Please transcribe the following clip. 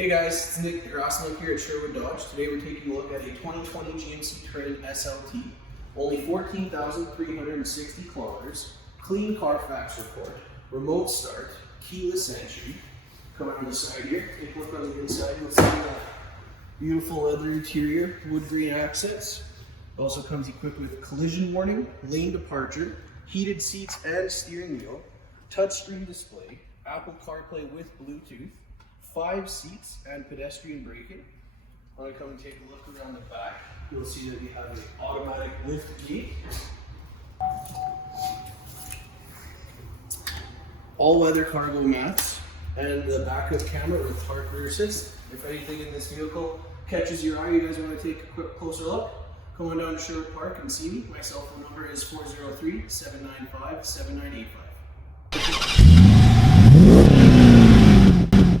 Hey guys, it's Nick here at Sherwood Dodge. Today we're taking a look at a 2020 GMC Terrain SLT. Only 14,360 kilometers, clean Carfax report, remote start, keyless entry. Come on the side here, take a look on the inside. You'll see the beautiful leather interior, wood grain accents. It also comes equipped with collision warning, lane departure, heated seats and steering wheel, touchscreen display, Apple CarPlay with Bluetooth, 5 seats and pedestrian braking. When I come and take a look around the back, you'll see that we have an automatic lift gate, all-weather cargo mats, and the backup camera with hardware assist. If anything in this vehicle catches your eye, you guys want to take a quick closer look, come on down to Sherwood Park and see me. My cell phone number is 403-795-7985.